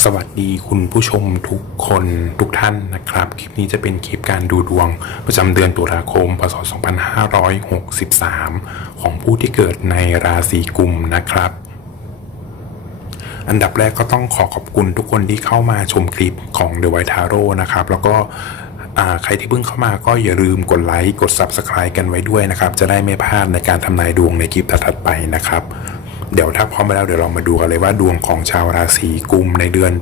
สวัสดีคุณผู้ชมทุกคนทุกท่านนะครับ คลิปนี้จะเป็นคลิปการดูดวง ประจำเดือนตุลาคม พศ 2563 ของผู้ที่เกิดในราศีกุมนะครับ อันดับแรกก็ต้องขอขอบคุณทุกคนที่เข้ามาชมคลิปของ The White Tarot นะครับ แล้วก็ใครที่เพิ่งเข้ามาก็อย่าลืมกดไลค์กด Subscribe กันไว้ด้วยนะครับ จะได้ไม่พลาดในการทำนายดวงในคลิปถัดไปนะครับ เดี๋ยวถ้าพร้อมไปแล้วเดี๋ยวเรามาดูกันเลยว่าดวงของชาวราศีกุมในเดือน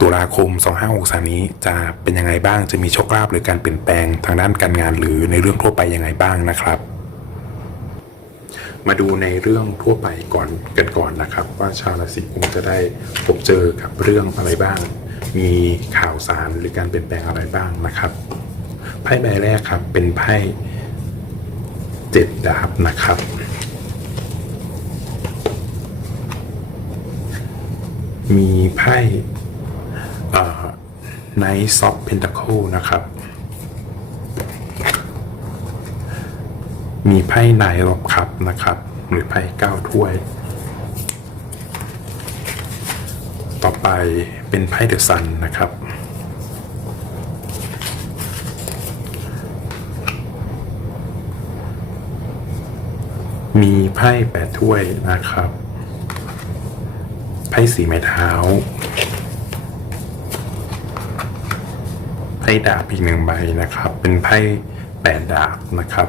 ตุลาคม 2563 นี้จะเป็นยังไงบ้างจะมีโชคลาภหรือการเปลี่ยนแปลงทางด้านการงานหรือในเรื่องทั่วไปยังไงบ้างนะครับ มาดูในเรื่องทั่วไปก่อนกันก่อนนะครับ ว่าชาวราศีกุมจะได้พบเจอกับเรื่องอะไรบ้าง มีข่าวสารหรือการเปลี่ยนแปลงอะไรบ้างนะครับไพ่ใบแรกครับเป็นไพ่เจ็ดดาบนะครับ มีไพ่ไนท์ซอฟเพนตา c l e นะครับ มีไพ่ไนายรบครับนะครับ หรือไพ่เก้าถ้วย ต่อไปเป็นไพ่เดอะซันนะครับ มีไพ่แปดถ้วยนะครับ ไพ่สีไม้เท้า ไพ่ดาบอีกหนึ่งใบนะครับ เป็นไพ่แปดดาบนะครับ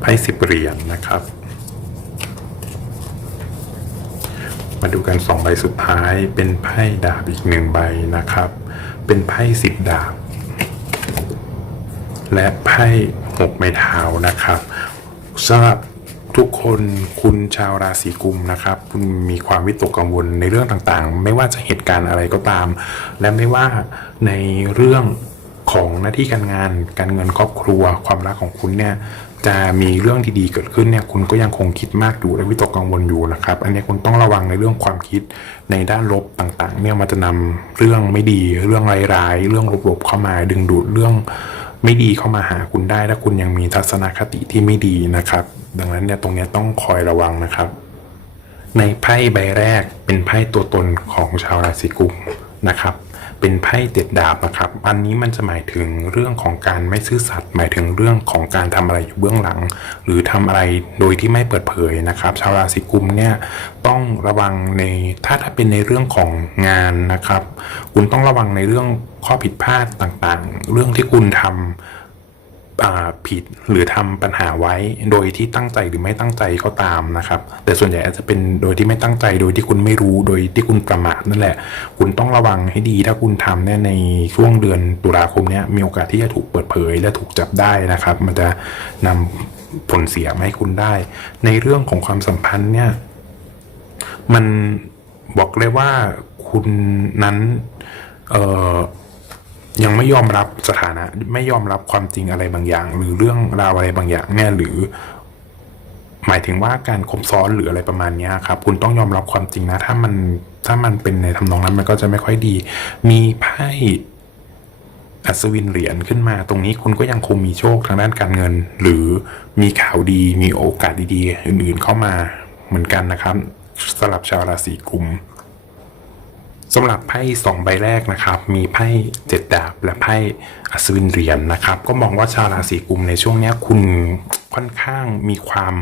ไพ่สิบเหรียญนะครับ มาดูกันสองใบสุดท้าย เป็นไพ่ดาบอีกหนึ่งใบนะครับ เป็นไพ่สิบดาบ และไพ่หกไม้เท้านะครับสำหรับ ทุกคนคุณชาวราศีกุมนะครับ คุณมีความวิตกกังวลในเรื่องต่างๆ ไม่ว่าจะเหตุการณ์อะไรก็ตาม และไม่ว่าในเรื่องของหน้าที่การงาน การเงินครอบครัว ความรักของคุณเนี่ยจะมีเรื่องที่ดีเกิดขึ้นเนี่ยคุณก็ยังคงคิดมากอยู่และวิตกกังวลอยู่นะครับ อันนี้คุณต้องระวังในเรื่องความคิดในด้านลบต่างๆ เนี่ยมันจะนำเรื่องไม่ดี เรื่องร้ายๆเรื่องลบๆเข้ามาดึงดูดเรื่อง ไม่ดีเข้ามาหาคุณได้ถ้าคุณยังมีทัศนคติที่ไม่ดีนะครับ ดังนั้นเนี่ยตรงนี้ต้องคอยระวังนะครับ ในไพ่ใบแรกเป็นไพ่ตัวตนของชาวราศีกุมนะครับ เป็นไพ่เจ็ดดาบนะครับ อันนี้มันจะหมายถึงเรื่องของการไม่ซื่อสัตย์หมายถึงเรื่องของการทำอะไรอยู่เบื้องหลัง หรือทำอะไรโดยที่ไม่เปิดเผยนะครับ ชาวราศีกุมเนี่ยต้องระวังในถ้าถ้าเป็นในเรื่องของงานนะครับ คุณต้องระวังในเรื่องข้อผิดพลาดต่างๆ เรื่องที่คุณทำอ่า ผิดหรือทำปัญหาไว้โดยที่ตั้งใจหรือไม่ตั้งใจก็ตามนะครับ แต่ส่วนใหญ่อาจจะเป็นโดยที่ไม่ตั้งใจโดยที่คุณไม่รู้โดยที่คุณประมาทนั่นแหละ คุณต้องระวังให้ดีถ้าคุณทำเนี่ยในช่วงเดือนตุลาคมเนี่ยมีโอกาสที่จะถูกเปิดเผยและถูกจับได้นะครับ มันจะนำผลเสียมาให้คุณได้ ในเรื่องของความสัมพันธ์เนี่ยมันบอกเลยว่าคุณนั้นเอ่อ ยังไม่ยอมรับสถานะ ไม่ยอมรับความจริงอะไรบางอย่าง หรือเรื่องราวอะไรบางอย่างเนี่ยหรือ หมายถึงว่าการคมซ้อนหรืออะไรประมาณนี้ครับ คุณต้องยอมรับความจริงนะ ถ้ามันถ้ามันเป็นในทำนองนั้นมันก็จะไม่ค่อยดี มีไพ่อัศวินเหรียญขึ้นมา ตรงนี้คุณก็ยังคงมีโชคทางด้านการเงิน หรือมีข่าวดีมีโอกาสดีๆ อื่นๆเข้ามาเหมือนกันนะครับสำหรับชาวราศีกุม สำหรับไพ่สองใบแรกนะครับ มีไพ่เจ็ดดาบและไพ่อัศวินเหรียญนะครับ ก็มองว่าชาวราศีกุมในช่วงนี้คุณค่อนข้างมีความ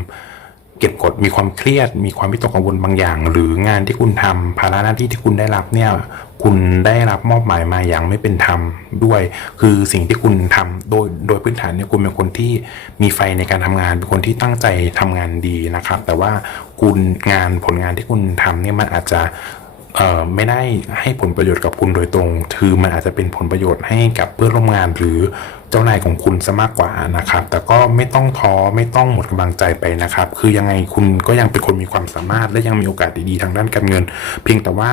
เก็บกดมีความเครียด มีความวิตกกังวลบางอย่าง หรืองานที่คุณทำภาระหน้าที่ที่คุณได้รับเนี่ยคุณได้รับมอบหมายมาอย่างไม่เป็นธรรมด้วย คือสิ่งที่คุณทำโดยโดยพื้นฐานเนี่ยคุณเป็นคนที่มีไฟในการทำงาน เป็นคนที่ตั้งใจทำงานดีนะครับ แต่ว่าคุณงานผลงานที่คุณทำเนี่ยมันอาจจะ ไม่ได้ให้ผลประโยชน์กับคุณโดยตรง คือมันอาจจะเป็นผลประโยชน์ให้กับเพื่อนร่วมงานหรือเจ้านายของคุณซะมากกว่านะครับ แต่ก็ไม่ต้องท้อไม่ต้องหมดกำลังใจไปนะครับ คือยังไงคุณก็ยังเป็นคนมีความสามารถ และยังมีโอกาสดีๆทางด้านการเงิน เพียงแต่ว่า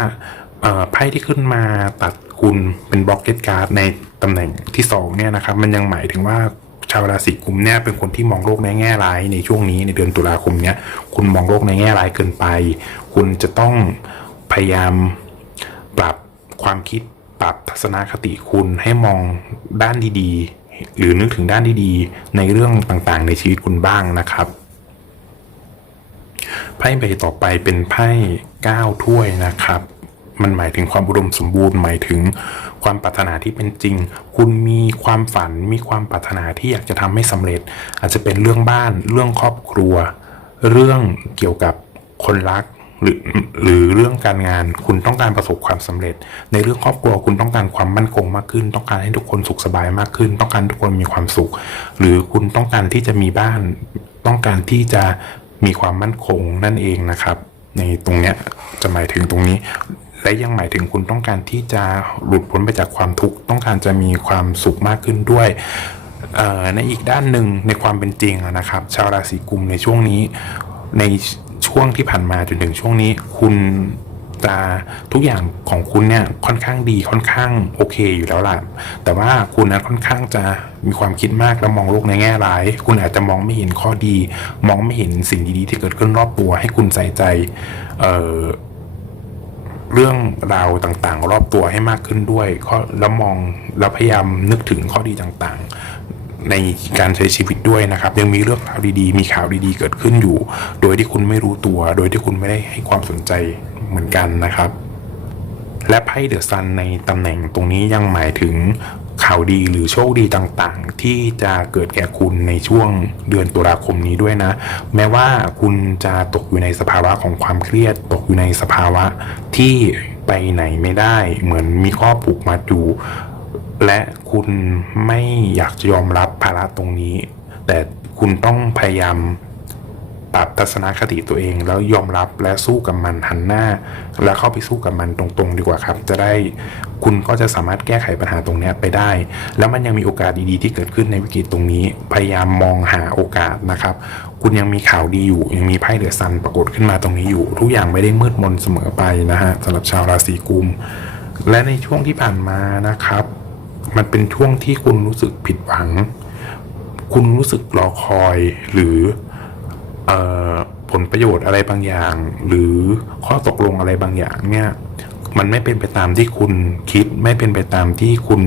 ไพ่ที่ขึ้นมาตัดคุณเป็นบล็อกเก็ตการ์ดในตำแหน่งที่สองเนี่ยนะครับ มันยังหมายถึงว่าชาวราศีกุมเนี่ยเป็นคนที่มองโลกในแง่ร้ายในช่วงนี้ในเดือนตุลาคมเนี่ยคุณมองโลกในแง่ร้ายเกินไป คุณจะต้อง พยายามปรับความคิดปรับทัศนคติคุณให้มองด้านดีๆ หรือนึกถึงด้านดีๆ ในเรื่องต่างๆ ในชีวิตคุณบ้างนะครับไพ่ใบต่อไปเป็นไพ่เก้าถ้วยนะครับ มันหมายถึงความอุดมสมบูรณ์หมายถึงความปรารถนาที่เป็นจริง คุณมีความฝันมีความปรารถนาที่อยากจะทำให้สำเร็จ อาจจะเป็นเรื่องบ้าน เรื่องครอบครัว เรื่องเกี่ยวกับคนรัก หรือหรือเรื่องการงานคุณต้องการประสบความสำเร็จ ในเรื่องครอบครัวคุณต้องการความมั่นคงมากขึ้น ต้องการให้ทุกคนสุขสบายมากขึ้น ต้องการทุกคนมีความสุข หรือคุณต้องการที่จะมีบ้าน ต้องการที่จะมีความมั่นคงนั่นเองนะครับ ในตรงเนี้ยจะหมายถึงตรงนี้ และยังหมายถึงคุณต้องการที่จะหลุดพ้นไปจากความทุกข์ต้องการจะมีความสุขมากขึ้นด้วยในอีกด้านหนึ่งในความเป็นจริงนะครับ ชาวราศีกุมในช่วงนี้ใน ช่วงที่ผ่านมาจนถึงช่วงนี้ คุณจะทุกอย่างของคุณเนี่ยค่อนข้างดีค่อนข้างโอเคอยู่แล้วล่ะ แต่ว่าคุณนั้นค่อนข้างจะมีความคิดมากและมองโลกในแง่ร้าย คุณอาจจะมองไม่เห็นข้อดี มองไม่เห็นสิ่งดีๆที่เกิดขึ้นรอบตัว ให้คุณใส่ใจเเรื่องราวต่างๆ รอบตัวให้มากขึ้นด้วยแล้วมองแล้วพยายามนึกถึงข้อดีต่างๆ ในการใช้ชีวิตด้วยนะครับ ยังมีเรื่องราวดีๆ มีข่าวดีๆ เกิดขึ้นอยู่ โดยที่คุณไม่รู้ตัว โดยที่คุณไม่ได้ให้ความสนใจเหมือนกันนะครับ และไพ่เดอะซันในตำแหน่งตรงนี้ยังหมายถึงข่าวดีหรือโชคดีต่างๆ ที่จะเกิดแก่คุณในช่วงเดือนตุลาคมนี้ด้วยนะ แม้ว่าคุณจะตกอยู่ในสภาวะของความเครียด ตกอยู่ในสภาวะที่ไปไหนไม่ได้ เหมือนมีข้อผูกมัดอยู่ และ คุณไม่อยากจะยอมรับภาระตรงนี้ แต่คุณต้องพยายามปรับทัศนคติตัวเอง แล้วยอมรับและสู้กับมันหันหน้า แล้วเข้าไปสู้กับมันตรงๆ ดีกว่าครับ จะได้คุณก็จะสามารถแก้ไขปัญหาตรงนี้ไปได้ แล้วมันยังมีโอกาสดีๆที่เกิดขึ้นในวิกฤตตรงนี้ พยายามมองหาโอกาสนะครับ คุณยังมีข่าวดีอยู่ ยังมีไพ่เดือดซันปรากฏขึ้นมาตรงนี้อยู่ ทุกอย่างไม่ได้มืดมนเสมอไปนะฮะสำหรับชาวราศีกุม และในช่วงที่ผ่านมานะครับ มันเป็นช่วงที่คุณรู้สึกผิดหวัง คุณรู้สึกรอคอยหรืออผลประโยชน์อะไรบางอย่าง หรือข้อตกลงอะไรบางอย่างเนี่ย มันไม่เป็นไปตามที่คุณคิด ไม่เป็นไปตามที่คุณ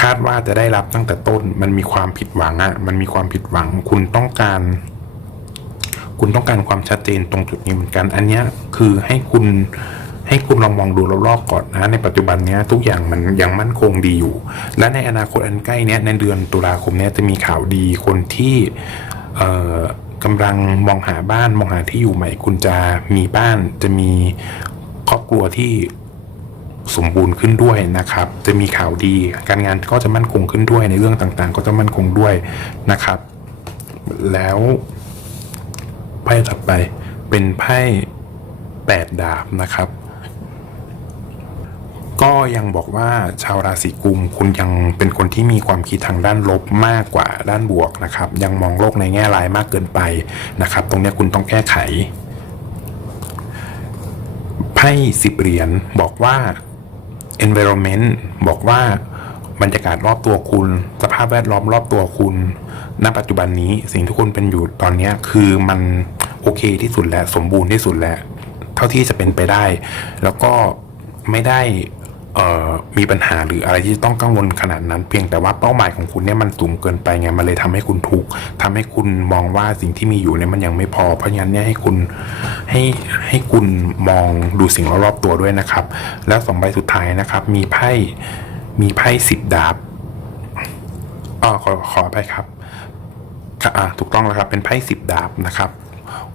คาดว่าจะได้รับตั้งแต่ต้น มันมีความผิดหวังอะ่ะ มันมีความผิดหวัง คุณต้องการ คุณต้องการความชัดเจนตรงจุดนี้เหมือนกัน อันนี้คือให้คุณ ให้คุณลองมองดูรอบๆก่อนนะในปัจจุบันเนี้ยทุกอย่างมันยังมั่นคงดีอยู่ และในอนาคตอันใกล้เนี้ยในเดือนตุลาคมเนี้ยจะมีข่าวดีคนที่กำลังมองหาบ้านมองหาที่อยู่ใหม่ คุณจะมีบ้านจะมีครอบครัวที่สมบูรณ์ขึ้นด้วยนะครับ จะมีข่าวดี การงานก็จะมั่นคงขึ้นด้วยในเรื่องต่างๆ ก็จะมั่นคงด้วยนะครับ แล้วไพ่ถัดไปเป็นไพ่แปดดาบนะครับ ก็ยังบอกว่าชาวราศีกุมคุณยังเป็นคนที่มีความคิดทางด้านลบมากกว่าด้านบวกนะครับ ยังมองโลกในแง่ร้ายมากเกินไปนะครับ ตรงนี้คุณต้องแก้ไขไพ่สิบเหรียญบอกว่า environment บอกว่าบรรยากาศรอบตัวคุณ สภาพแวดล้อมรอบตัวคุณ ณ ปัจจุบันนี้สิ่งที่คุณเป็นอยู่ตอนนี้คือมันโอเคที่สุดแล้ว สมบูรณ์ที่สุดแล้ว เท่าที่จะเป็นไปได้ แล้วก็ไม่ได้ มีปัญหาหรืออะไรที่ต้องกังวลขนาดนั้น เพียงแต่ว่าเป้าหมายของคุณเนี่ยมันสูงเกินไปไงมันเลยทำให้คุณทุกข์ทำให้คุณมองว่าสิ่งที่มีอยู่เนี่ยมันยังไม่พอ เพราะงั้นเนี่ยให้คุณให้ให้คุณมองดูสิ่งรอบๆตัวด้วยนะครับ แล้วสองใบสุดท้ายนะครับ มีไพ่มีไพ่สิบดาบอ๋อขอขอไปครับค่ะอะถูกต้องแล้วครับเป็นไพ่สิบดาบนะครับ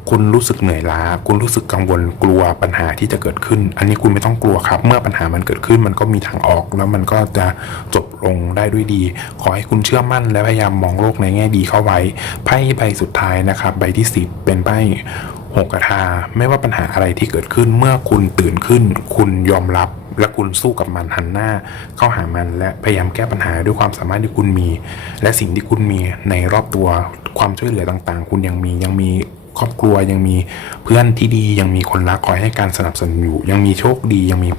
คุณรู้สึกเหนื่อยล้า คุณรู้สึกกังวลกลัวปัญหาที่จะเกิดขึ้น อันนี้คุณไม่ต้องกลัวครับ เมื่อปัญหามันเกิดขึ้นมันก็มีทางออก แล้วมันก็จะจบลงได้ด้วยดี ขอให้คุณเชื่อมั่น และพยายามมองโลกในแง่ดีเข้าไว้ไพ่ใบสุดท้ายนะครับ ใบที่สิบเป็นไพ่หกกระทาไม่ว่าปัญหาอะไรที่เกิดขึ้นเมื่อคุณตื่นขึ้น คุณยอมรับและคุณสู้กับมันหันหน้า เข้าหามันและพยายามแก้ปัญหาด้วยความสามารถที่คุณมี และสิ่งที่คุณมีในรอบตัวความช่วยเหลือต่างๆ คุณยังมียังมี ครอบครัวยังมีเพื่อนที่ดียังมีคนรักคอยให้การสนับสนุนอยู่ ยังมีโชคดียังมี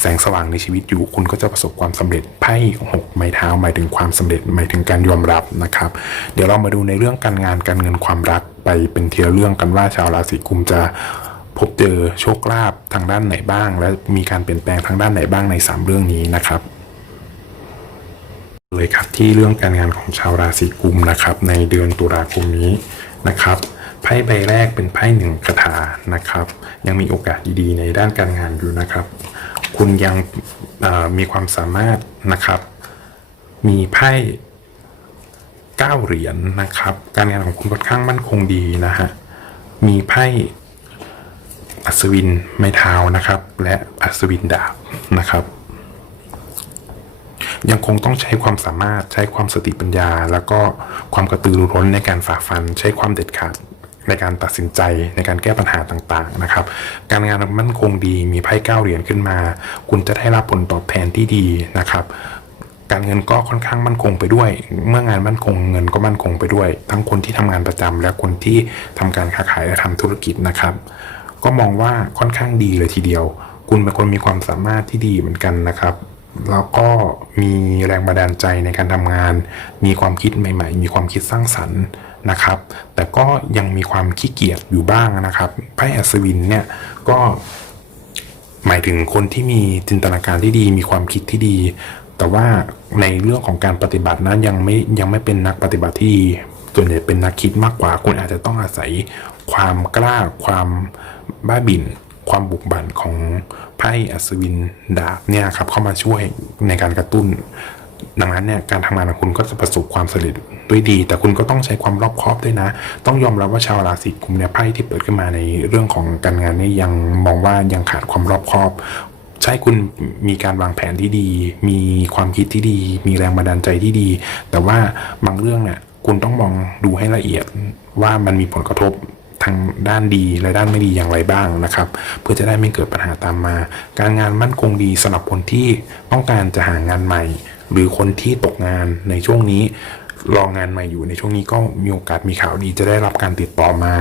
แสงสว่างในชีวิตอยู่ คุณก็จะประสบความสำเร็จไพ่หกไม้เท้าหมายถึงความสำเร็จหมายถึงการยอมรับนะครับ เดี๋ยวเรามาดูในเรื่องการงานการเงินความรักไปเป็นเทียเรื่องกันว่าชาวราศีกุมจะพบเจอโชคลาภทางด้านไหนบ้าง และมีการเปลี่ยนแปลงทางด้านไหนบ้างใน 3 เรื่องนี้นะครับเลยครับที่เรื่องการงานของชาวราศีกุมนะครับในเดือนตุลาคมนี้นะครับ ไพ่ใบแรกเป็นไพ่หนึ่งคาถานะครับ ยังมีโอกาสดีๆ ในด้านการงานอยู่นะครับ คุณยังมีความสามารถนะครับ มีไพ่เก้าเหรียญนะครับ การงานของคุณค่อนข้างมั่นคงดีนะฮะมีไพ่อัศวินไม้เท้านะครับ และอัศวินดาบนะครับ ยังคงต้องใช้ความสามารถใช้ความสติปัญญา แล้วก็ความกระตือรือร้นในการฝ่าฟัน ใช้ความเด็ดขาด ในการตัดสินใจในการแก้ปัญหาต่างๆนะครับ การงานมั่นคงดีมีไพ่เก้าเหรียญขึ้นมา คุณจะได้รับผลตอบแทนที่ดีนะครับการเงินก็ค่อนข้างมั่นคงไปด้วย เมื่องานมั่นคงเงินก็มั่นคงไปด้วย ทั้งคนที่ทำงานประจำและคนที่ทำการค้าขายและทำธุรกิจนะครับ ก็มองว่าค่อนข้างดีเลยทีเดียว คุณเป็นคนมีความสามารถที่ดีเหมือนกันนะครับ แล้วก็มีแรงบันดาลใจในการทำงาน มีความคิดใหม่ ๆ มีความคิดสร้างสรรค์นะครับ แต่ก็ยังมีความขี้เกียจอยู่บ้างนะครับไพ่อัศวินเนี่ยก็หมายถึงคนที่มีจินตนาการที่ดี มีความคิดที่ดี แต่ว่าในเรื่องของการปฏิบัตินั้นยังไม่ยังไม่เป็นนักปฏิบัติที่ดีส่วนใหญ่เป็นนักคิดมากกว่าคุณอาจจะต้องอาศัยความกล้าความบ้าบิ่น ความบุกบั่นของไพ่อัศวินดาบเนี่ยครับเข้ามาช่วยในการกระตุ้น ดังนั้นเนี่ยการทำงานของคุณก็จะประสบความสำเร็จด้วยดี แต่คุณก็ต้องใช้ความรอบคอบด้วยนะ ต้องยอมรับว่าชาวราศีกุมเนี่ยไพ่ที่เปิดขึ้นมาในเรื่องของการงานเนี่ยยังมองว่ายังขาดความรอบคอบใช่คุณมีการวางแผนที่ดี มีความคิดที่ดี มีแรงบันดาลใจที่ดี แต่ว่าบางเรื่องเนี่ยคุณต้องมองดูให้ละเอียดว่ามันมีผลกระทบ ทางด้านดีและด้านไม่ดีอย่างไรบ้างนะครับ เพื่อจะได้ไม่เกิดปัญหาตามมา การงานมั่นคงดีสำหรับคนที่ต้องการจะหางานใหม่ หรือคนที่ตกงานในช่วงนี้รองานใหม่อยู่ในช่วงนี้ก็มีโอกาสมีข่าวดีจะได้รับการติดต่อมา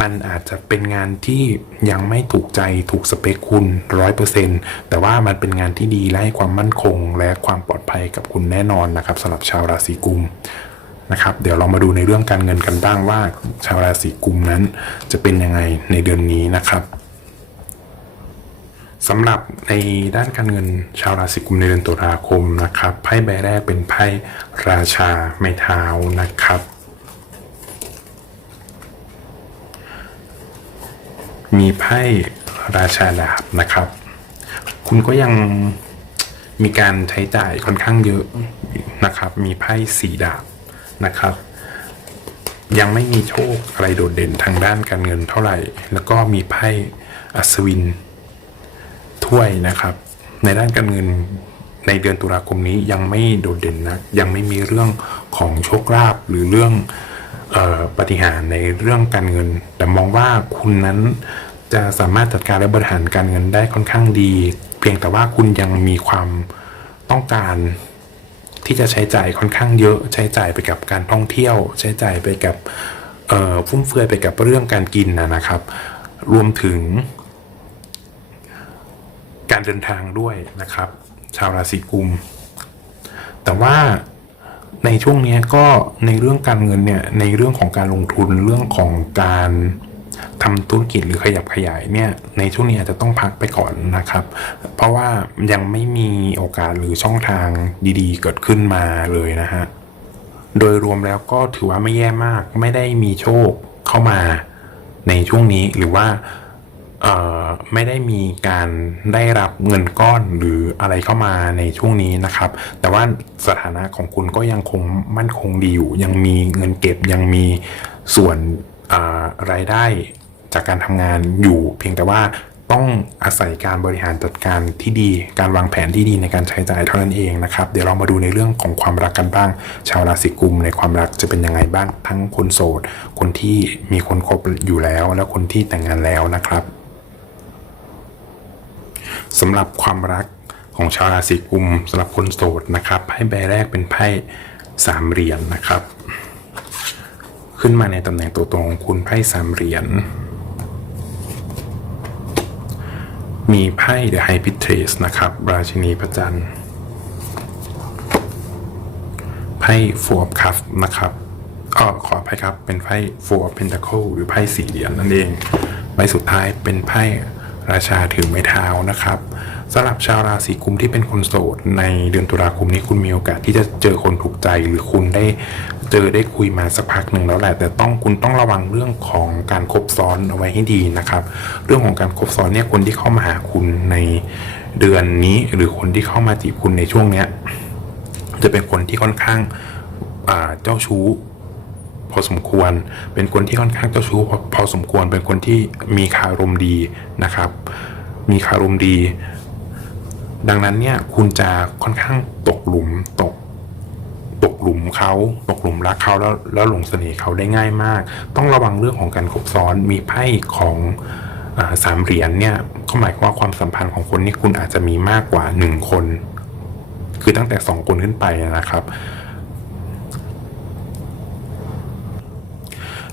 มันอาจจะเป็นงานที่ยังไม่ถูกใจถูกสเปคคุณร้อยเปอร์เซ็นแต่ว่ามันเป็นงานที่ดีและให้ความมั่นคงและความปลอดภัยกับคุณแน่นอนนะครับสำหรับชาวราศีกุม นะครับ เดี๋ยวเรามาดูในเรื่องการเงินกันบ้างว่า ชาวราศีกุมนั้นจะเป็นยังไงในเดือนนี้นะครับสำหรับในด้านการเงินชาวราศีกุมในเดือนตุลาคมนะครับไพ่ใบแรกเป็นไพ่ราชาไม้เท้านะครับมีไพ่ราชาดาบนะครับ คุณก็ยังมีการใช้จ่ายค่อนข้างเยอะนะครับ มีไพ่สีดาบ นะครับ ยังไม่มีโชคอะไรโดดเด่นทางด้านการเงินเท่าไหร่ แล้วก็มีไพ่อัศวิน ถ้วยนะครับ ในด้านการเงินในเดือนตุลาคมนี้ยังไม่โดดเด่นนะยังไม่มีเรื่องของโชคลาภหรือเรื่องออปฏิหารในเรื่องการเงิน แต่มองว่าคุณนั้นจะสามารถจัดการและบริหารการเงินได้ค่อนข้างดี เพียงแต่ว่าคุณยังมีความต้องการ ที่จะใช้จ่ายค่อนข้างเยอะใช้จ่ายไปกับการท่องเที่ยว ใช้จ่ายไปกับเอ่อฟุ่มเฟือยไปกับเรื่องการกินนะครับ รวมถึง การเดินทางด้วยนะครับ ชาวราศีกุม แต่ว่าในช่วงนี้ก็ในเรื่องการเงินเนี่ยในเรื่องของการลงทุนเรื่องของการ ทำธุรกิจหรือขยับขยายเนี่ยในช่วงนี้อาจจะต้องพักไปก่อนนะครับ เพราะว่ายังไม่มีโอกาสหรือช่องทางดีๆ เกิดขึ้นมาเลยนะฮะโดยรวมแล้วก็ถือว่าไม่แย่มาก ไม่ได้มีโชคเข้ามาในช่วงนี้หรือว่าไม่ได้มีการได้รับเงินก้อนหรืออะไรเข้ามาในช่วงนี้นะครับ แต่ว่าสถานะของคุณก็ยังคงมั่นคงดีอยู่ ยังมีเงินเก็บยังมีส่วนรายได้ จากการทำงานอยู่ เพียงแต่ว่าต้องอาศัยการบริหารจัดการที่ดี การวางแผนที่ดีในการใช้จ่ายเท่านั้นเองนะครับ เดี๋ยวเรามาดูในเรื่องของความรักกันบ้าง ชาวราศีกุมในความรักจะเป็นยังไงบ้าง ทั้งคนโสด คนที่มีคนคบอยู่แล้ว และคนที่แต่งงานแล้วนะครับสำหรับความรักของชาวราศีกุมสำหรับคนโสดนะครับไพ่ใบแรกเป็นไพ่สามเหรียญนะครับ ขึ้นมาในตำแหน่งตัวตรงของคุณไพ่สามเหรียญ มีไพ่ The High p r i e s นะครับ ราชินีพระจันทร์ไพ่ Four of Cups นะครับอ๋อขออภัยครับ เป็นไพ่ Four of Pentacle หรือไพ่สี่เหรียญนั่นเองใบสุดท้ายเป็นไพ่ราชาถือไม้เท้านะครับสำหรับชาวราศีกุมที่เป็นคนโสดในเดือนตุลาคมนี้คุณมีโอกาสที่จะเจอคนถูกใจหรือคุณได้ เจอได้คุยมาสักพักหนึ่งแล้วแหละ แต่ต้องคุณต้องระวังเรื่องของการคบซ้อนเอาไว้ให้ดีนะครับ เรื่องของการคบซ้อนเนี่ยคนที่เข้ามาหาคุณในเดือนนี้ หรือคนที่เข้ามาจีบคุณในช่วงเนี้ยจะเป็นคนที่ค่อนข้างเจ้าชู้พอสมควร เป็นคนที่ค่อนข้างเจ้าชู้พอสมควร เป็นคนที่มีคารมดีนะครับ มีคารมดี ดังนั้นเนี่ยคุณจะค่อนข้างตกหลุมตก ตกหลุมเขาตกหลุมรักเขาแล้วแล้วหลงเสน่ห์เขาได้ง่ายมาก ต้องระวังเรื่องของการคบซ้อนมีไพ่ของอสามเหรียญเนี่ยก็หมายความว่าความสัมพันธ์ของคนนี่คุณอาจจะมีมากกว่าหนึ่งคน คือตั้งแต่สองคนขึ้นไปนะครับ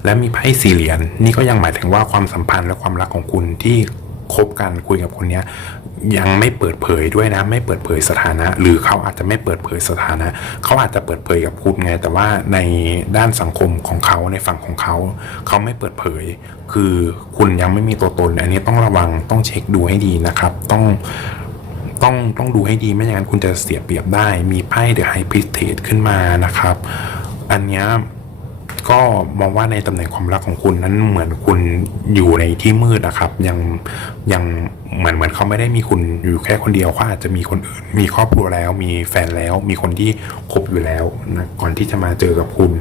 และมีไพ่สี่เหรียญนี่ก็ยังหมายถึงว่าความสัมพันธ์และความรักของคุณที่คบกันคุยกับคนเนี้ ยังไม่เปิดเผยด้วยนะ ไม่เปิดเผยสถานะ หรือเขาอาจจะไม่เปิดเผยสถานะ เขาอาจจะเปิดเผยกับคุณไง แต่ว่าในด้านสังคมของเขาในฝั่งของเขา เขาไม่เปิดเผย คือคุณยังไม่มีตัวตน อันนี้ต้องระวังต้องเช็คดูให้ดีนะครับ ต้องต้องต้องดูให้ดีไม่อย่างนั้นคุณจะเสียเปรียบได้ มีไพ่เดอะไฮพิสเทสขึ้นมานะครับ อันนี้ ก็มองว่าในตำแหน่งความรักของคุณนั้นเหมือนคุณอยู่ในที่มืดนะครับ ยังยังเหมือนเหมือนเขาไม่ได้มีคุณอยู่แค่คนเดียวเขาอาจจะมีคนอื่นมีครอบครัวแล้ว มีแฟนแล้ว มีคนที่คบอยู่แล้วนะก่อนที่จะมาเจอกับคุณ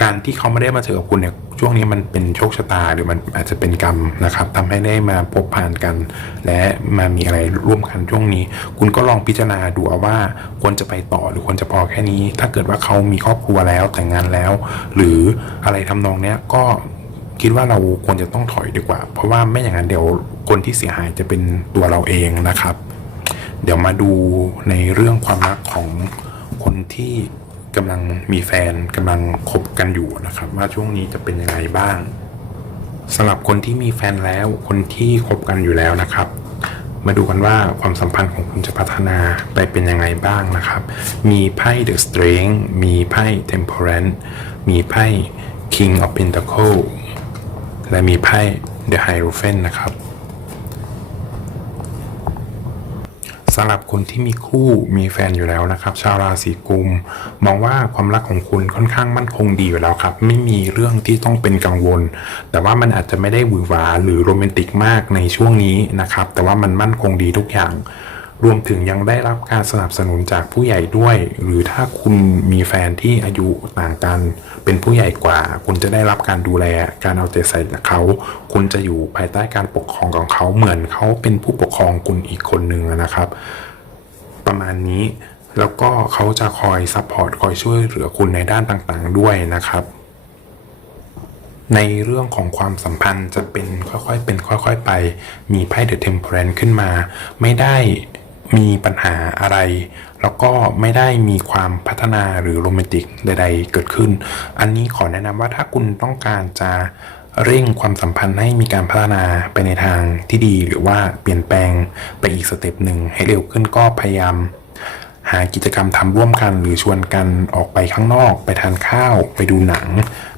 การที่เขาไม่ได้มาเจอกับคุณเนี่ย ช่วงนี้มันเป็นโชคชะตาหรือมันอาจจะเป็นกรรมนะครับทำให้ได้มาพบผ่านกัน และมามีอะไรร่วมกันช่วงนี้ คุณก็ลองพิจารณาดูเอาว่าควรจะไปต่อหรือควรจะพอแค่นี้ ถ้าเกิดว่าเขามีครอบครัวแล้วแต่งงานแล้ว หรืออะไรทำนองเนี้ยก็คิดว่าเราควรจะต้องถอยดีกว่า เพราะว่าไม่อย่างนั้นเดี๋ยวคนที่เสียหายจะเป็นตัวเราเองนะครับ เดี๋ยวมาดูในเรื่องความรักของคนที่ กำลังมีแฟนกำลังคบกันอยู่นะครับ ว่าช่วงนี้จะเป็นยังไงบ้างสำหรับคนที่มีแฟนแล้วคนที่คบกันอยู่แล้วนะครับ มาดูกันว่าความสัมพันธ์ของคุณจะพัฒนาไปเป็นยังไงบ้างนะครับ มีไพ่ The Strength มีไพ่ Temperance มีไพ่ King of Pentacle และมีไพ่ The Hierophant นะครับ สำหรับคนที่มีคู่มีแฟนอยู่แล้วนะครับ ชาวราศีกุม มองว่าความรักของคุณค่อนข้างมั่นคงดีอยู่แล้วครับ ไม่มีเรื่องที่ต้องเป็นกังวล แต่ว่ามันอาจจะไม่ได้หวือหวาหรือโรแมนติกมากในช่วงนี้นะครับ แต่ว่ามันมั่นคงดีทุกอย่าง รวมถึงยังได้รับการสนับสนุนจากผู้ใหญ่ด้วย หรือถ้าคุณมีแฟนที่อายุต่างกัน เป็นผู้ใหญ่กว่า คุณจะได้รับการดูแลการเอาใจใส่จากเขา คุณจะอยู่ภายใต้การปกครองของเขาเหมือนเขาเป็นผู้ปกครองคุณอีกคนหนึ่งนะครับ ประมาณนี้แล้วก็เขาจะคอยซัพพอร์ตคอยช่วยเหลือคุณในด้านต่างๆด้วยนะครับ ในเรื่องของความสัมพันธ์จะเป็นค่อยๆเป็นค่อย ๆ ไป มีไพ่เดอะเทมเพลนขึ้นมา ไม่ได้ มีปัญหาอะไร แล้วก็ไม่ได้มีความพัฒนาหรือโรแมนติกใด ๆ เกิดขึ้น อันนี้ขอแนะนำว่าถ้าคุณต้องการจะเร่งความสัมพันธ์ให้มีการพัฒนาไปในทางที่ดี หรือว่าเปลี่ยนแปลงไปอีกสเต็ปหนึ่งให้เร็วขึ้นก็พยายาม หากิจกรรมทำร่วมกัน หรือชวนกันออกไปข้างนอก ไปทานข้าว ไปดูหนัง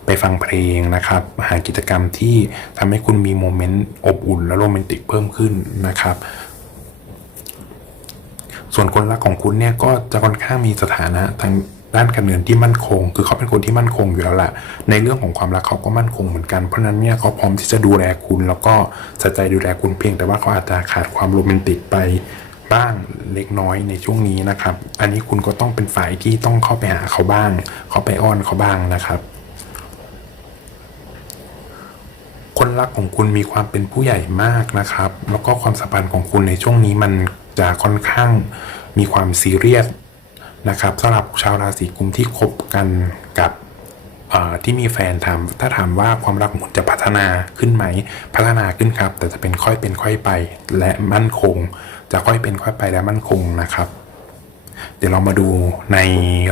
ไปฟังเพลงนะครับ หากิจกรรมที่ทำให้คุณมีโมเมนต์อบอุ่นและโรแมนติกเพิ่มขึ้นนะครับ ส่วนคนรักของคุณเนี่ยก็จะค่อนข้างมีสถานะทางด้านการเงินที่มั่นคง คือเขาเป็นคนที่มั่นคงอยู่แล้วแหละในเรื่องของความรักเขาก็มั่นคงเหมือนกัน เพราะนั้นเนี่ยเขาพร้อมที่จะดูแลคุณ แล้วก็ใส่ใจดูแลคุณเพียงแต่ว่าเขาอาจจะขาดความโรแมนติกไปบ้างเล็กน้อยในช่วงนี้นะครับ อันนี้คุณก็ต้องเป็นฝ่ายที่ต้องเข้าไปหาเขาบ้าง เขาไปอ้อนเขาบ้างนะครับ คนรักของคุณมีความเป็นผู้ใหญ่มากนะครับ แล้วก็ความสัมพันธ์ของคุณในช่วงนี้มัน จะค่อนข้างมีความซีเรียสนะครับสำหรับชาวราศีกุมที่คบกันกับที่มีแฟนทำถ้าถามว่าความรักของคุณจะพัฒนาขึ้นไหม พัฒนาขึ้นครับ แต่จะเป็นค่อยเป็นค่อยไปและมั่นคง จะค่อยเป็นค่อยไปและมั่นคงนะครับ เดี๋ยวเรามาดูใน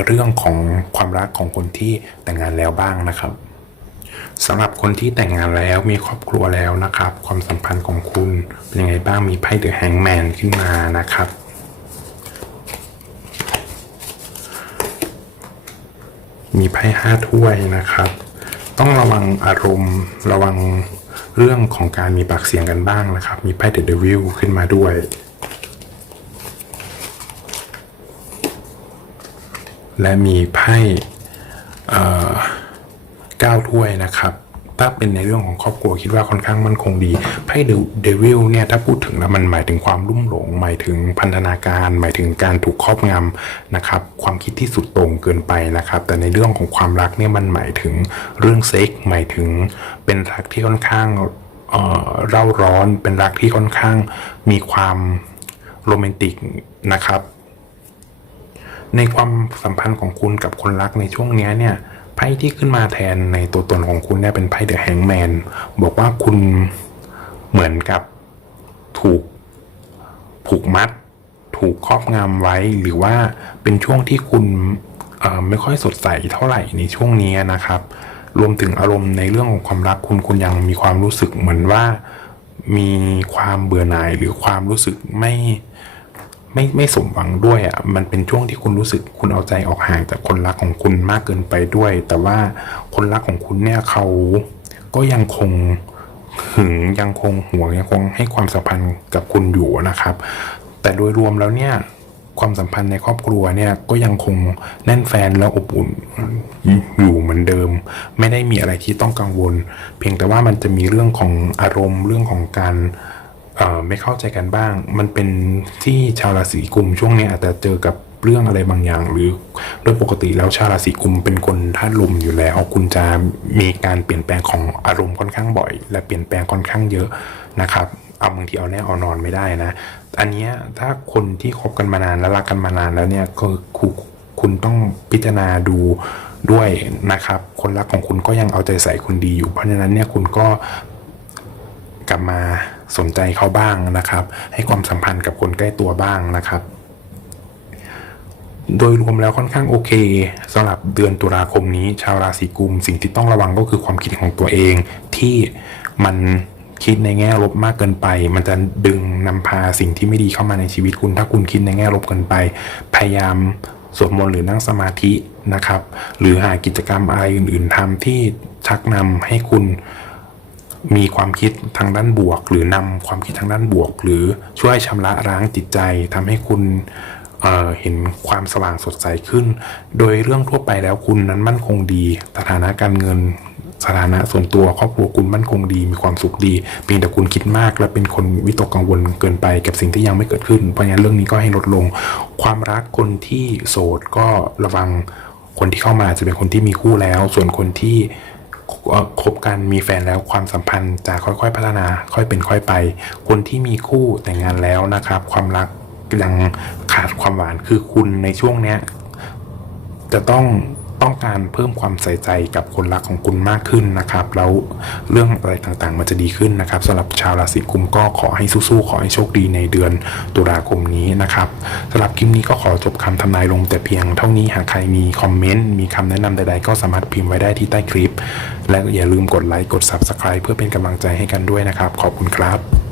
เรื่องของความรักของคนที่แต่งงานแล้วบ้างนะครับ สำหรับคนที่แต่งงานแล้วมีครอบครัวแล้วนะครับ ความสัมพันธ์ของคุณเป็นยังไงบ้างมีไพ่เดอะแฮงแมนขึ้นมานะครับมีไพ่ห้าถ้วยนะครับ ต้องระวังอารมณ์ระวังเรื่องของการมีปากเสียงกันบ้างนะครับ มีไพ่เดอะเดวิลขึ้นมาด้วย และมีไพ่ เอ่อเก้าถ้วยนะครับ ถ้าเป็นในเรื่องของครอบครัวคิดว่าค่อนข้างมั่นคงดีไพ่เดวิลเนี่ยถ้าพูดถึงแล้วมันหมายถึงความลุ่มหลง หมายถึงพันธนาการ หมายถึงการถูกครอบงำนะครับ ความคิดที่สุดโต่งเกินไปนะครับ แต่ในเรื่องของความรักเนี่ยมันหมายถึงเรื่องเซ็กหมายถึงเป็นรักที่ค่อนข้างเร่าร้อนเป็นรักที่ค่อนข้างมีความโรแมนติกนะครับ ในความสัมพันธ์ของคุณกับคนรักในช่วงนี้เนี่ย ไพ่ที่ขึ้นมาแทนในตัวตนของคุณเนี่ยเป็นไพ่เดอะแฮงแมนบอกว่าคุณเหมือนกับถูกผูกมัด ถูกครอบงำไว้ หรือว่าเป็นช่วงที่คุณไม่ค่อยสดใสเท่าไหร่ในช่วงนี้นะครับ รวมถึงอารมณ์ในเรื่องของความรักคุณคุณยังมีความรู้สึกเหมือนว่ามีความเบื่อหน่ายหรือความรู้สึกไม่ ไม่ไม่สมหวังด้วยอะมันเป็นช่วงที่คุณรู้สึกคุณเอาใจออกห่างจากคนรักของคุณมากเกินไปด้วย แต่ว่าคนรักของคุณเนี่ยเขาก็ยังคงหึงยังคงห่วงยังคงให้ความสัมพันธ์กับคุณอยู่นะครับ แต่โดยรวมแล้วเนี่ยความสัมพันธ์ในครอบครัวเนี่ยก็ยังคงแน่นแฟนแล้วอบอุ่นอยู่เหมือนเดิม ไม่ได้มีอะไรที่ต้องกังวล เพียงแต่ว่ามันจะมีเรื่องของอารมณ์เรื่องของการ ไม่เข้าใจกันบ้าง มันเป็นที่ชาวราศีกุมช่วงนี้อาจจะเจอกับเรื่องอะไรบางอย่าง หรือโดยปกติแล้วชาวราศีกุมเป็นคนธาตุลมอยู่แล้ว คุณจะมีการเปลี่ยนแปลงของอารมณ์ค่อนข้างบ่อย และเปลี่ยนแปลงค่อนข้างเยอะนะครับเอาบางทีเอาแน่เอานอนไม่ได้นะ อันนี้ถ้าคนที่คบกันมานานและรักกันมานานแล้วเนี่ยก็คุณคุณต้องพิจารณาดูด้วยนะครับ คนรักของคุณก็ยังเอาใจใส่คุณดีอยู่ เพราะฉะนั้นเนี่ยคุณก็กลับมา สนใจเขาบ้างนะครับ ให้ความสัมพันธ์กับคนใกล้ตัวบ้างนะครับ โดยรวมแล้วค่อนข้างโอเคสำหรับเดือนตุลาคมนี้ ชาวราศีกุม สิ่งที่ต้องระวังก็คือความคิดของตัวเองที่มันคิดในแง่ลบมากเกินไป มันจะดึงนำพาสิ่งที่ไม่ดีเข้ามาในชีวิตคุณ ถ้าคุณคิดในแง่ลบเกินไป พยายามสวดมนต์หรือนั่งสมาธินะครับ หรือหากิจกรรมอะไรอื่น ๆทำที่ชักนำให้คุณ มีความคิดทางด้านบวก หรือนำความคิดทางด้านบวก หรือช่วยชำระล้างจิตใจทำให้คุณเเห็นความสว่างสดใสขึ้น โดยเรื่องทั่วไปแล้วคุณนั้นมั่นคงดีสถานะการเงินสถานะส่วนตัวครอบครัวคุณมั่นคงดีมีความสุขดีเพียงแต่คุณคิดมาก และเป็นคนวิตกกังวลเกินไปกับสิ่งที่ยังไม่เกิดขึ้น เพราะงั้นเรื่องนี้ก็ให้ลดลง ความรักคนที่โสดก็ระวังคนที่เข้ามาจะเป็นคนที่มีคู่แล้ว ส่วนคนที่ คบกันมีแฟนแล้วความสัมพันธ์จะค่อยๆ พัฒนา ค่อยเป็นค่อยไป คนที่มีคู่แต่งงานแล้วนะครับ ความรักยังขาดความหวานคือคุณในช่วงเนี้ยจะต้อง ต้องการเพิ่มความใส่ใจกับคนรักของคุณมากขึ้นนะครับ แล้วเรื่องอะไรต่างๆ มันจะดีขึ้นนะครับสำหรับชาวราศีกุมก็ขอให้สู้ๆขอให้โชคดีในเดือนตุลาคมนี้นะครับสำหรับคลิปนี้ก็ขอจบคำทำนายลงแต่เพียงเท่านี้หากใครมีคอมเมนต์มีคำแนะนำใดๆ ก็สามารถพิมพ์ไว้ได้ที่ใต้คลิป และอย่าลืมกดไลค์กด Subscribe เพื่อเป็นกำลังใจให้กันด้วยนะครับ ขอบคุณครับ